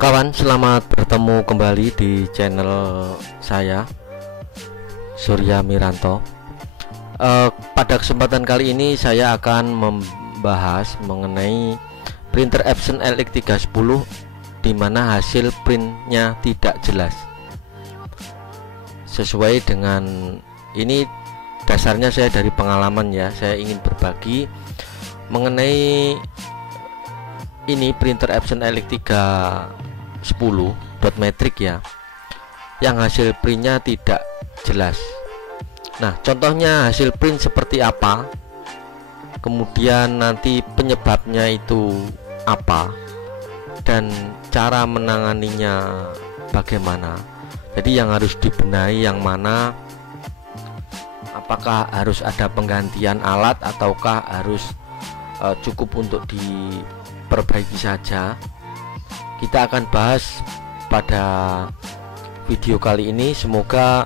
Kawan, selamat bertemu kembali di channel saya, Surya Miranto. Pada kesempatan kali ini saya akan membahas mengenai printer Epson LX310 di mana hasil printnya tidak jelas. Sesuai dengan ini, dasarnya saya dari pengalaman ya, saya ingin berbagi mengenai ini printer Epson LX310 dot metric ya, yang hasil printnya tidak jelas. Nah, contohnya hasil print seperti apa, kemudian nanti penyebabnya itu apa, dan cara menanganinya bagaimana. Jadi yang harus dibenahi yang mana, apakah harus ada penggantian alat ataukah harus cukup untuk diperbaiki saja. Kita akan bahas pada video kali ini. Semoga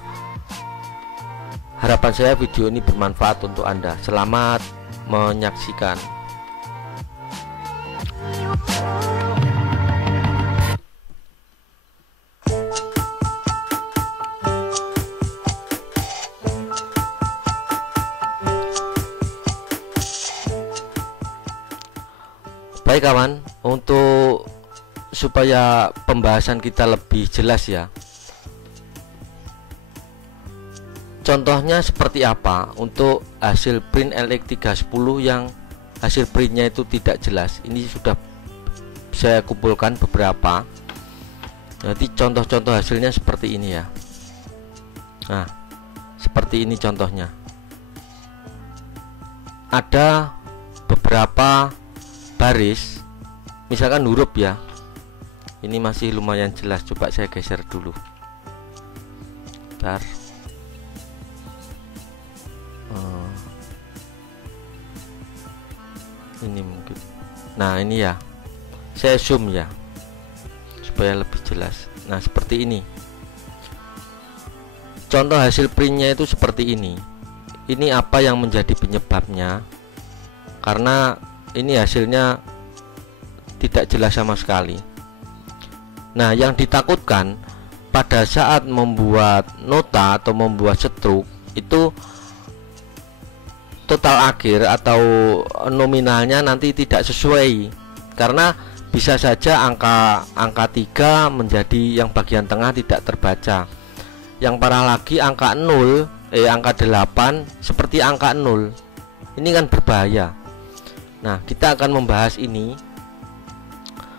harapan saya video ini bermanfaat untuk Anda. Selamat menyaksikan. Baik kawan, untuk supaya pembahasan kita lebih jelas ya, contohnya seperti apa untuk hasil print LX310 yang hasil printnya itu tidak jelas. Ini sudah saya kumpulkan beberapa. Nanti contoh-contoh hasilnya seperti ini ya. Nah, seperti ini contohnya. Ada beberapa baris, misalkan huruf ya, ini masih lumayan jelas. Coba saya geser dulu. Bentar. Ini mungkin. Nah, ini ya, saya zoom ya supaya lebih jelas. Nah, seperti ini. Contoh hasil printnya itu seperti ini. Ini apa yang menjadi penyebabnya? Karena ini hasilnya tidak jelas sama sekali. Nah, yang ditakutkan pada saat membuat nota atau membuat stroke itu total akhir atau nominalnya nanti tidak sesuai, karena bisa saja angka 3 menjadi yang bagian tengah tidak terbaca. Yang parah lagi angka 8 seperti angka 0. Ini kan berbahaya. Nah, kita akan membahas ini.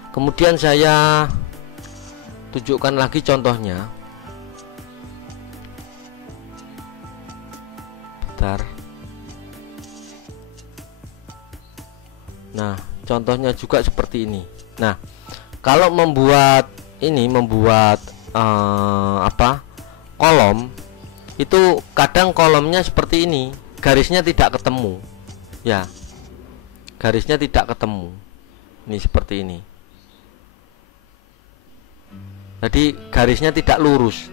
Kemudian saya tunjukkan lagi contohnya. Bentar. Nah, contohnya juga seperti ini. Nah, kalau membuat kolom itu kadang kolomnya seperti ini, garisnya tidak ketemu ya, garisnya tidak ketemu. Ini seperti ini. Jadi garisnya tidak lurus.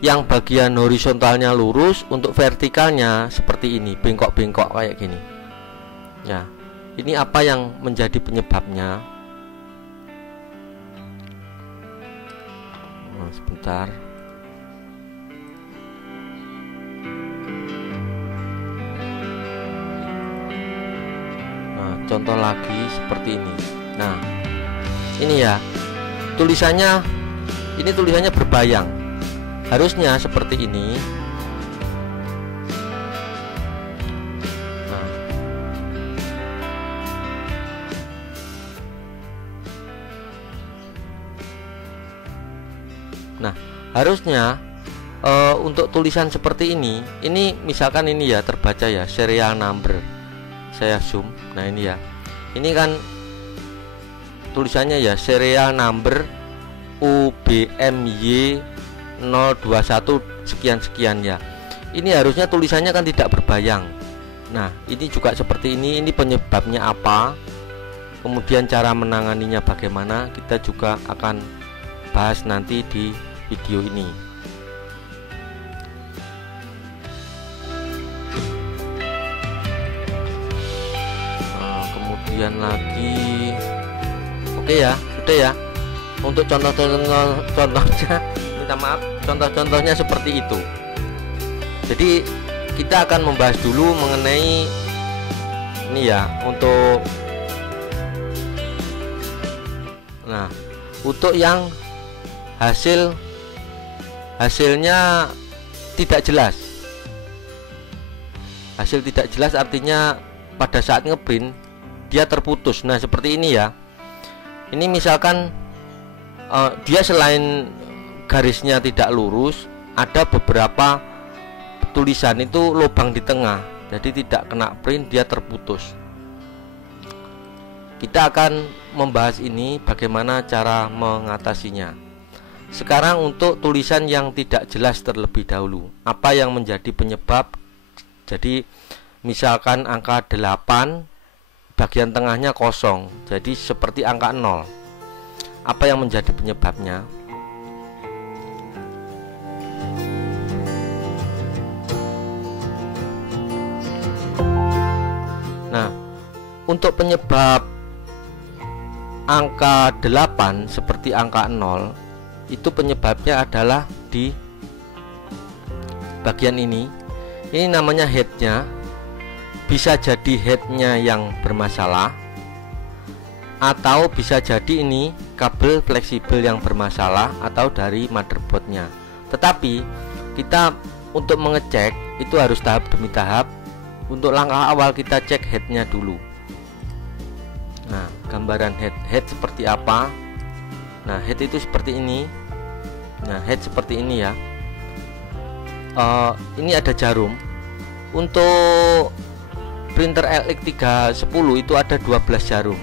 Yang bagian horizontalnya lurus, untuk vertikalnya seperti ini, bengkok-bengkok kayak gini. Ya, ini apa yang menjadi penyebabnya? Sebentar. Nah, contoh lagi seperti ini. Nah, ini ya, tulisannya berbayang. Harusnya seperti ini. Nah, harusnya untuk tulisan seperti ini misalkan ini ya terbaca ya, serial number. Saya zoom. Nah, ini ya. Ini kan tulisannya ya, serial number UBMY 021 sekian-sekian ya. Ini harusnya tulisannya kan tidak berbayang. Nah, ini juga seperti ini. Ini penyebabnya apa? Kemudian cara menanganinya bagaimana? Kita juga akan bahas nanti di video ini. Nah, kemudian lagi, oke ya, sudah ya. Untuk contohnya minta maaf, contoh-contohnya seperti itu. Jadi kita akan membahas dulu mengenai ini ya, untuk yang hasilnya tidak jelas. Hasil tidak jelas artinya pada saat ngeprint dia terputus. Nah, seperti ini ya. Ini misalkan dia selain garisnya tidak lurus, ada beberapa tulisan itu lubang di tengah, jadi tidak kena print, dia terputus. Kita akan membahas ini bagaimana cara mengatasinya. Sekarang untuk tulisan yang tidak jelas terlebih dahulu, apa yang menjadi penyebab? Jadi misalkan angka 8 bagian tengahnya kosong, jadi seperti angka 0. Apa yang menjadi penyebabnya? Nah, untuk penyebab angka 8 seperti angka 0, itu penyebabnya adalah di bagian ini. Ini namanya headnya. Bisa jadi headnya yang bermasalah, atau bisa jadi ini kabel fleksibel yang bermasalah, atau dari motherboardnya. Tetapi kita untuk mengecek itu harus tahap demi tahap. Untuk langkah awal kita cek headnya dulu. Nah, gambaran head seperti apa? Nah, head itu seperti ini. Nah, head seperti ini ya. Ini ada jarum. Untuk printer LX310 itu ada 12 jarum.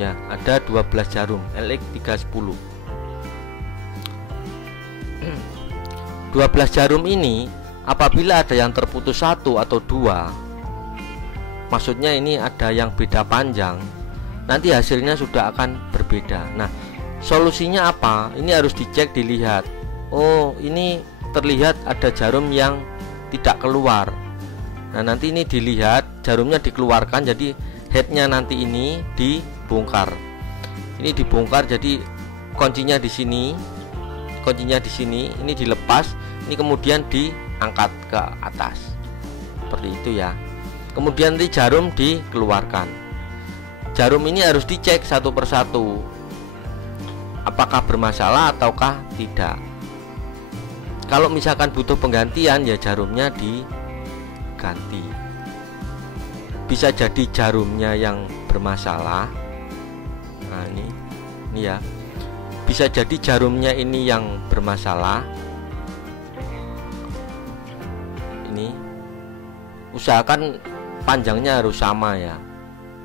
Ya, ada 12 jarum LX310. 12 jarum ini apabila ada yang terputus 1 atau 2, maksudnya ini ada yang beda panjang, nanti hasilnya sudah akan berbeda. Nah, solusinya apa? Ini harus dicek, dilihat. Oh, ini terlihat ada jarum yang tidak keluar. Nah, nanti ini dilihat, jarumnya dikeluarkan, jadi headnya nanti ini dibongkar. Ini dibongkar, jadi kuncinya di sini, ini dilepas, ini kemudian diangkat ke atas, seperti itu ya. Kemudian nanti jarum dikeluarkan. Jarum ini harus dicek satu persatu, apakah bermasalah ataukah tidak. Kalau misalkan butuh penggantian, ya jarumnya diganti. Bisa jadi jarumnya yang bermasalah. Nah, ini ya. Bisa jadi jarumnya ini yang bermasalah. Ini usahakan panjangnya harus sama ya.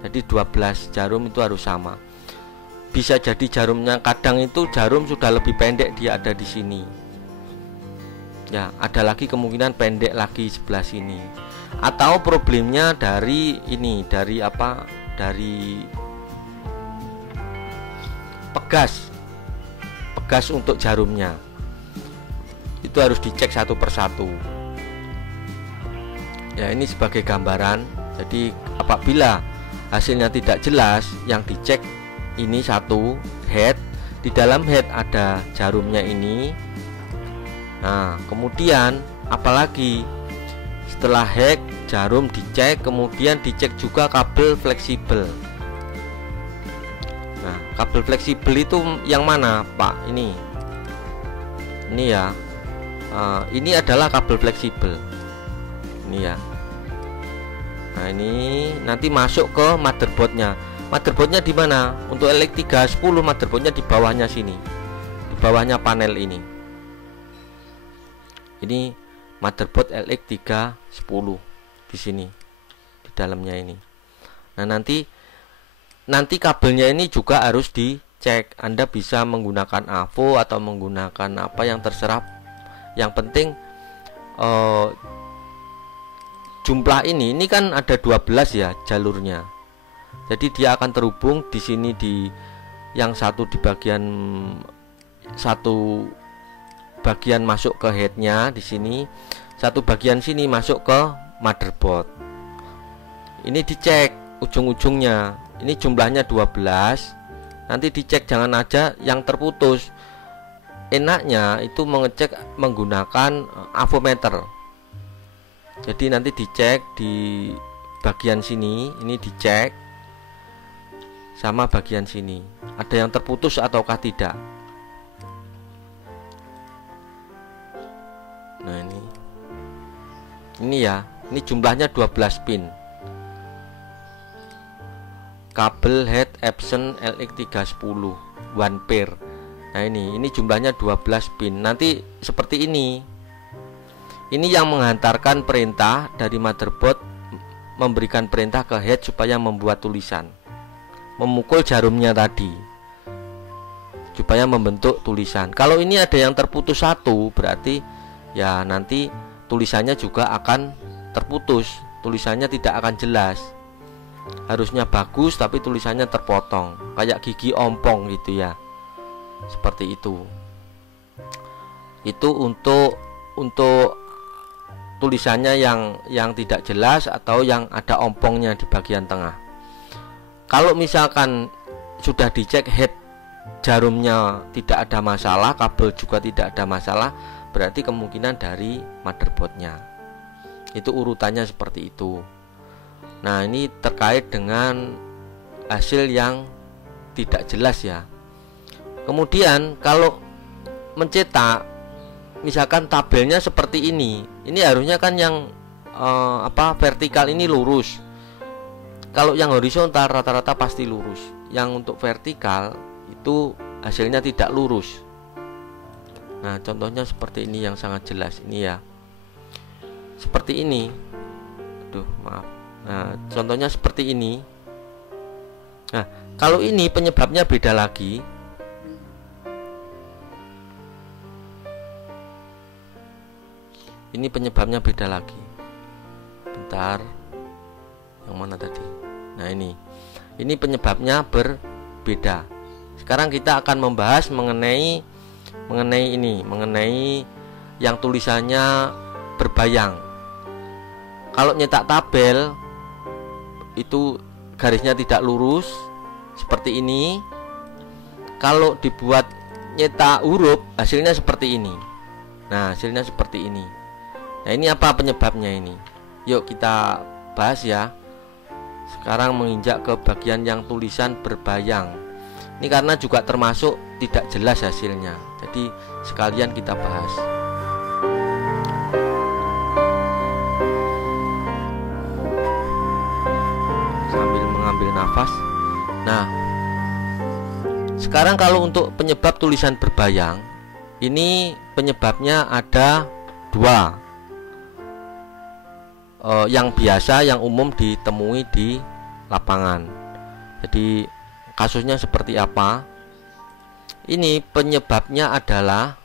Jadi 12 jarum itu harus sama. Bisa jadi jarumnya, kadang itu jarum sudah lebih pendek, dia ada di sini. Ya, ada lagi kemungkinan pendek lagi sebelah sini. Atau problemnya dari ini, dari apa? Dari pegas untuk jarumnya. Itu harus dicek satu persatu. Ya, ini sebagai gambaran. Jadi apabila hasilnya tidak jelas, yang dicek ini satu head. Di dalam head ada jarumnya ini. Nah, kemudian apalagi setelah head, jarum dicek, kemudian dicek juga kabel fleksibel. Nah, kabel fleksibel itu yang mana, Pak? Ini ya. Ini adalah kabel fleksibel. Ini ya. Nah, ini nanti masuk ke motherboardnya. Motherboardnya di mana? Untuk LX310 motherboardnya di bawahnya sini, di bawahnya panel ini. Ini motherboard LX310 di sini, di dalamnya ini. Nah, nanti kabelnya ini juga harus dicek. Anda bisa menggunakan AVO atau menggunakan apa yang terserah. Yang penting jumlah ini kan ada 12 ya jalurnya. Jadi dia akan terhubung di sini, di yang satu di bagian masuk ke headnya di sini, satu bagian sini masuk ke motherboard. Ini dicek ujung-ujungnya. Ini jumlahnya 12. Nanti dicek, jangan aja yang terputus. Enaknya itu mengecek menggunakan avometer. Jadi nanti dicek di bagian sini, ini dicek sama bagian sini, ada yang terputus ataukah tidak. Nah ini ya, ini jumlahnya 12 pin. Kabel head Epson LX310 one pair. Nah ini jumlahnya 12 pin. Nanti seperti ini. Ini yang menghantarkan perintah dari motherboard, memberikan perintah ke head supaya membuat tulisan, memukul jarumnya tadi supaya membentuk tulisan. Kalau ini ada yang terputus satu, berarti ya nanti tulisannya juga akan terputus, tulisannya tidak akan jelas. Harusnya bagus tapi tulisannya terpotong, kayak gigi ompong gitu ya, seperti itu. Itu untuk tulisannya yang tidak jelas atau yang ada ompongnya di bagian tengah. Kalau misalkan sudah dicek head jarumnya tidak ada masalah, kabel juga tidak ada masalah, berarti kemungkinan dari motherboardnya. Itu urutannya seperti itu. Nah ini terkait dengan hasil yang tidak jelas ya. Kemudian kalau mencetak, misalkan tabelnya seperti ini harusnya kan yang vertikal ini lurus. Kalau yang horizontal rata-rata pasti lurus. Yang untuk vertikal itu hasilnya tidak lurus. Nah contohnya seperti ini yang sangat jelas ini ya, seperti ini. Aduh maaf. Nah contohnya seperti ini. Nah kalau ini penyebabnya beda lagi. Ini penyebabnya beda lagi. Bentar, yang mana tadi? Nah ini penyebabnya berbeda. Sekarang kita akan membahas mengenai yang tulisannya berbayang. Kalau nyetak tabel itu garisnya tidak lurus seperti ini. Kalau dibuat nyetak huruf hasilnya seperti ini. Nah hasilnya seperti ini. Nah ini apa penyebabnya ini? Yuk kita bahas ya. Sekarang menginjak ke bagian yang tulisan berbayang. Ini karena juga termasuk tidak jelas hasilnya. Jadi sekalian kita bahas. Sambil mengambil nafas. Nah sekarang kalau untuk penyebab tulisan berbayang, ini penyebabnya ada dua. Yang biasa, yang umum ditemui di lapangan. Jadi kasusnya seperti apa? Ini penyebabnya adalah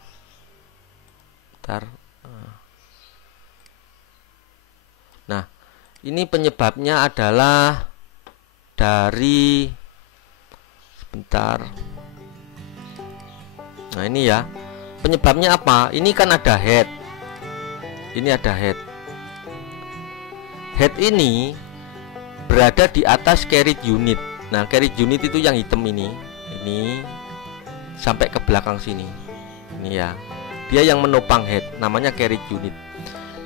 Nah, ini penyebabnya adalah dari Nah, ini ya. Penyebabnya apa? Ini kan ada head. Ini ada head. Head ini berada di atas carriage unit. Nah carriage unit itu yang hitam ini sampai ke belakang sini. Ini ya, dia yang menopang head, namanya carriage unit.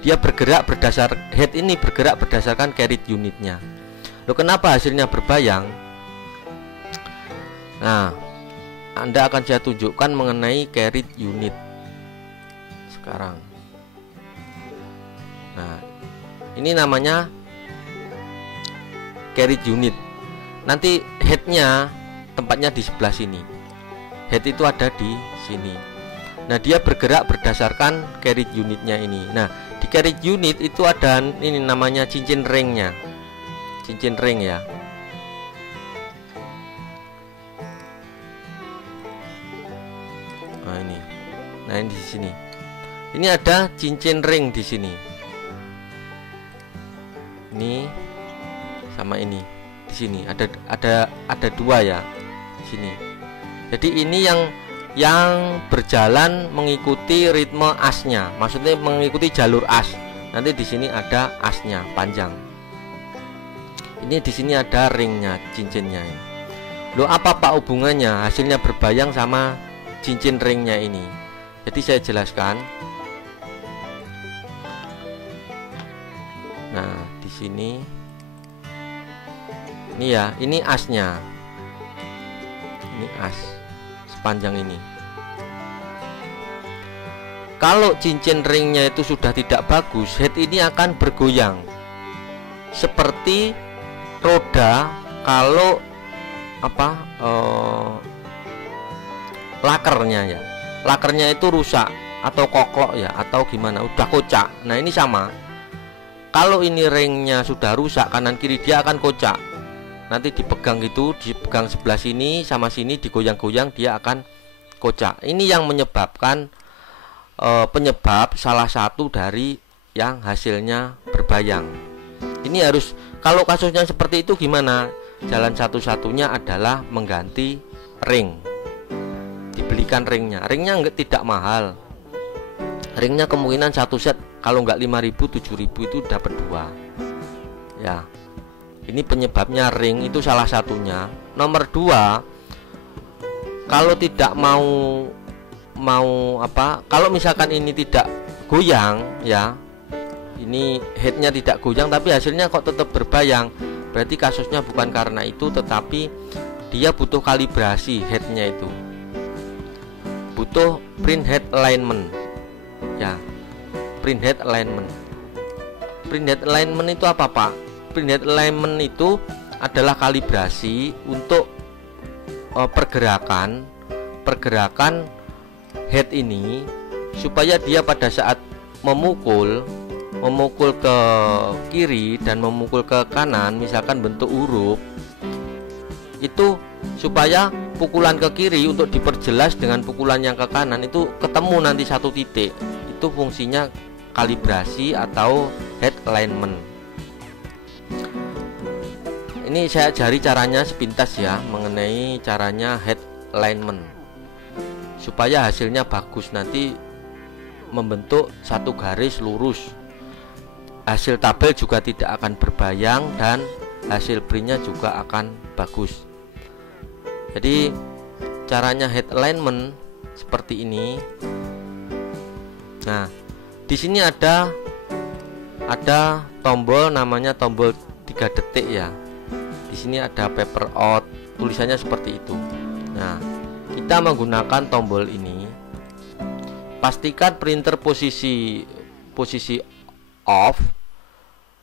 Dia bergerak berdasarkan carriage unitnya. Loh kenapa hasilnya berbayang? Nah Anda akan saya tunjukkan mengenai carriage unit sekarang. Nah ini namanya carriage unit. Nanti headnya tempatnya di sebelah sini. Head itu ada di sini. Nah dia bergerak berdasarkan carriage unitnya ini. Nah di carriage unit itu ada ini namanya cincin ringnya. Cincin ring ya. Nah ini di sini. Ini ada cincin ring di sini. Ini sama ini di sini ada dua ya di sini. Jadi ini yang berjalan mengikuti ritme asnya, maksudnya mengikuti jalur as. Nanti di sini ada asnya panjang. Ini di sini ada ringnya, cincinnya. Loh, apa Pak hubungannya hasilnya berbayang sama cincin ringnya ini? Jadi saya jelaskan. Nah, di sini ini ya, ini asnya. Ini as sepanjang ini. Kalau cincin ringnya itu sudah tidak bagus, head ini akan bergoyang seperti roda kalau lakernya ya, lakernya itu rusak atau koklok ya, atau gimana, udah kocak. Nah, ini sama. Kalau ini ringnya sudah rusak, kanan kiri dia akan kocak. Nanti dipegang gitu, dipegang sebelah sini sama sini, digoyang-goyang, dia akan kocak. Ini yang menyebabkan penyebab salah satu dari yang hasilnya berbayang. Ini harus, kalau kasusnya seperti itu gimana? Jalan satu-satunya adalah mengganti ring. Dibelikan ringnya. Ringnya tidak mahal. Ringnya kemungkinan satu set kalau nggak 5.000 7.000 itu dapat 2. Ya. Ini penyebabnya ring, itu salah satunya. Nomor 2, kalau tidak mau kalau misalkan ini tidak goyang ya, ini headnya tidak goyang tapi hasilnya kok tetap berbayang, berarti kasusnya bukan karena itu, tetapi dia butuh kalibrasi. Headnya itu butuh print head alignment ya. Print head alignment. Print head alignment itu apa Pak? Print head alignment itu adalah kalibrasi untuk pergerakan head ini, supaya dia pada saat memukul ke kiri dan memukul ke kanan, misalkan bentuk huruf itu, supaya pukulan ke kiri untuk diperjelas dengan pukulan yang ke kanan itu ketemu nanti satu titik. Itu fungsinya kalibrasi atau head alignment. Ini saya ajari caranya sepintas ya, mengenai caranya head alignment, supaya hasilnya bagus, nanti membentuk satu garis lurus. Hasil tabel juga tidak akan berbayang dan hasil printnya juga akan bagus. Jadi caranya head alignment seperti ini. Nah, di sini ada tombol, namanya tombol 3 detik ya. Di sini ada paper out, tulisannya seperti itu. Nah, kita menggunakan tombol ini. Pastikan printer posisi off.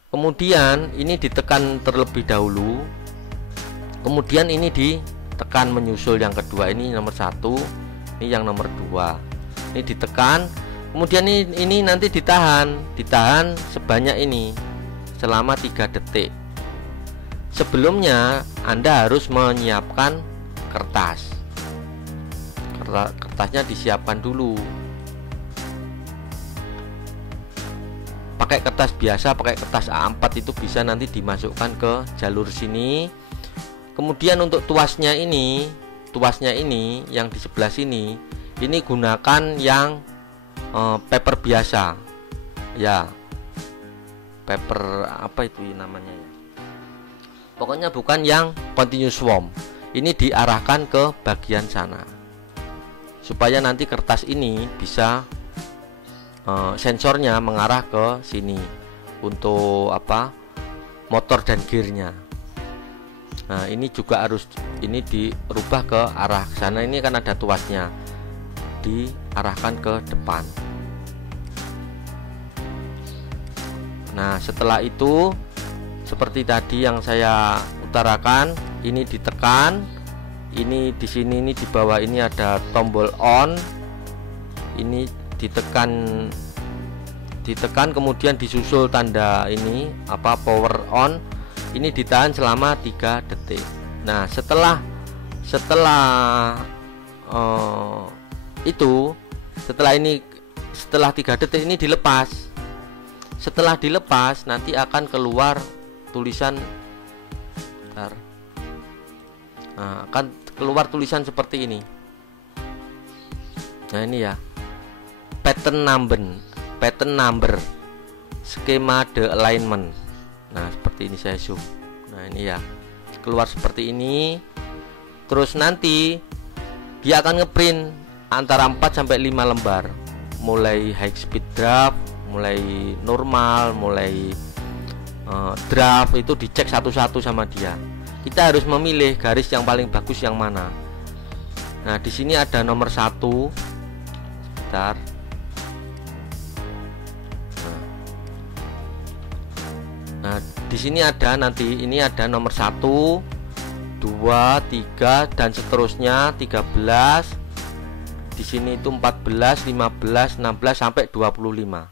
Kemudian ini ditekan terlebih dahulu. Kemudian ini ditekan menyusul yang kedua. Ini nomor 1, ini yang nomor 2. Ini ditekan. Kemudian ini nanti ditahan sebanyak ini selama 3 detik. Sebelumnya Anda harus menyiapkan kertas. Kertasnya disiapkan dulu. Pakai kertas biasa, pakai kertas A4 itu bisa nanti dimasukkan ke jalur sini. Kemudian untuk tuasnya ini yang di sebelah sini, ini gunakan yang paper biasa ya. Paper apa itu namanya ya, pokoknya bukan yang continuous warm. Ini diarahkan ke bagian sana supaya nanti kertas ini bisa sensornya mengarah ke sini untuk motor dan gearnya. Nah, ini juga harus dirubah ke arah sana. Ini kan ada tuasnya, diarahkan ke depan. Nah, setelah itu seperti tadi yang saya utarakan, ini ditekan, ini di sini, ini di bawah ini ada tombol on, ini ditekan kemudian disusul tanda ini power on, ini ditahan selama 3 detik. Nah, setelah setelah 3 detik ini dilepas. Setelah dilepas nanti akan keluar tulisan akan keluar tulisan seperti ini. Nah, ini ya, pattern number skema the alignment. Nah, seperti ini saya zoom. Nah, ini ya, keluar seperti ini. Terus nanti dia akan ngeprint antara 4 sampai 5 lembar, mulai high speed draft, mulai normal, mulai draft, itu dicek satu-satu sama dia. Kita harus memilih garis yang paling bagus yang mana. Nah, di sini ada nomor 1. Bentar. Nah, di sini ada nanti ini ada nomor 1, 2, 3 dan seterusnya 13. Di sini itu 14, 15, 16 sampai 25.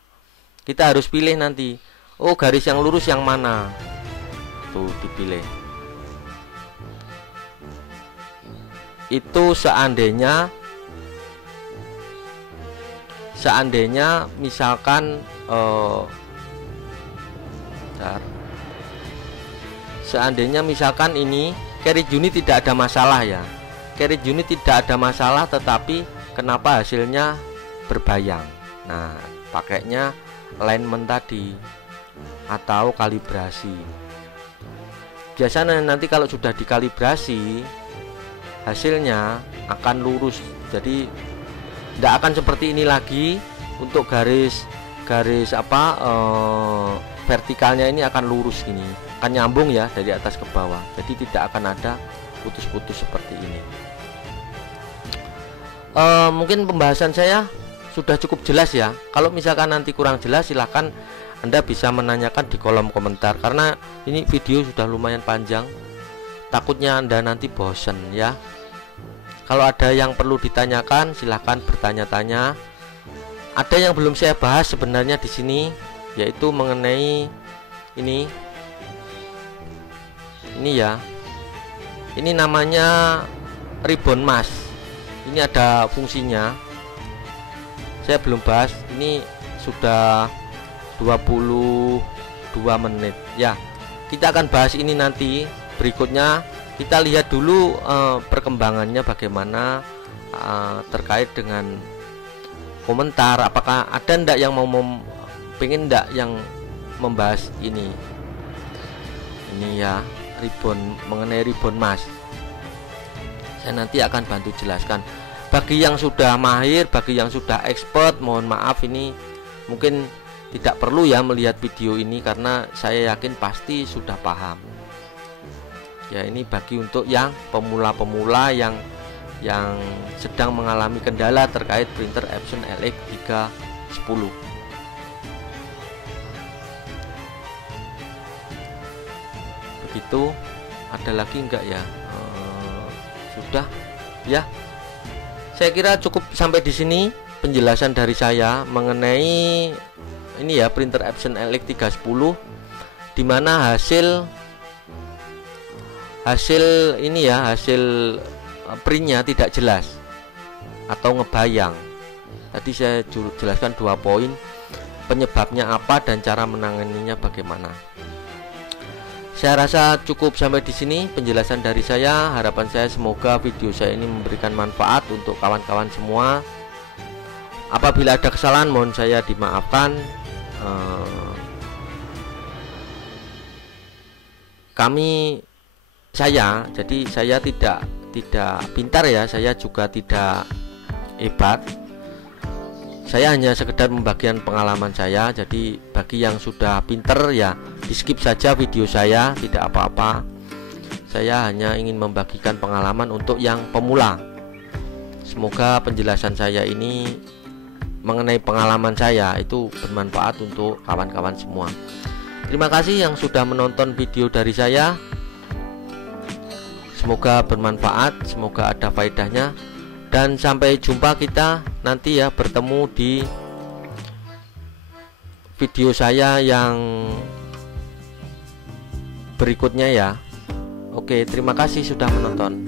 Kita harus pilih nanti. Oh, garis yang lurus yang mana? Tuh dipilih. Itu seandainya misalkan seandainya misalkan ini carriage unit tidak ada masalah ya. Carriage unit tidak ada masalah, tetapi kenapa hasilnya berbayang? Nah, pakainya alignment tadi atau kalibrasi. Biasanya nanti kalau sudah dikalibrasi hasilnya akan lurus, jadi tidak akan seperti ini lagi. Untuk garis vertikalnya ini akan lurus gini, akan nyambung ya dari atas ke bawah, jadi tidak akan ada putus-putus seperti ini. Mungkin pembahasan saya sudah cukup jelas ya. Kalau misalkan nanti kurang jelas, silahkan Anda bisa menanyakan di kolom komentar, karena ini video sudah lumayan panjang, takutnya Anda nanti bosen ya. Kalau ada yang perlu ditanyakan, silahkan bertanya-tanya. Ada yang belum saya bahas sebenarnya di sini, yaitu mengenai ini ya. Ini namanya ribbon mask. Ini ada fungsinya. Saya belum bahas. Ini sudah 22 menit ya. Kita akan bahas ini nanti berikutnya. Kita lihat dulu perkembangannya bagaimana terkait dengan komentar. Apakah ada ndak yang mau pengen ndak yang membahas ini ya, mengenai ribbon mask. Saya nanti akan bantu jelaskan. Bagi yang sudah mahir, bagi yang sudah expert, mohon maaf ini mungkin tidak perlu ya melihat video ini, karena saya yakin pasti sudah paham. Ya, ini bagi untuk yang pemula-pemula yang sedang mengalami kendala terkait printer Epson LX 310. Begitu. Ada lagi enggak ya? Sudah ya. Saya kira cukup sampai di sini penjelasan dari saya mengenai ini ya, printer Epson LX 310, dimana hasil ini ya, hasil printnya tidak jelas atau ngebayang. Tadi saya jelaskan 2 poin, penyebabnya apa dan cara menanganinya bagaimana. Saya rasa cukup sampai di sini penjelasan dari saya. Harapan saya semoga video saya ini memberikan manfaat untuk kawan-kawan semua. Apabila ada kesalahan, mohon saya dimaafkan. Jadi saya tidak pintar ya, saya juga tidak hebat. Saya hanya sekedar membagikan pengalaman saya. Jadi bagi yang sudah pinter ya di skip saja video saya, tidak apa-apa. Saya hanya ingin membagikan pengalaman untuk yang pemula. Semoga penjelasan saya ini mengenai pengalaman saya itu bermanfaat untuk kawan-kawan semua. Terima kasih yang sudah menonton video dari saya. Semoga bermanfaat, semoga ada faedahnya, dan sampai jumpa kita nanti ya, bertemu di video saya yang berikutnya ya. Oke, terima kasih sudah menonton.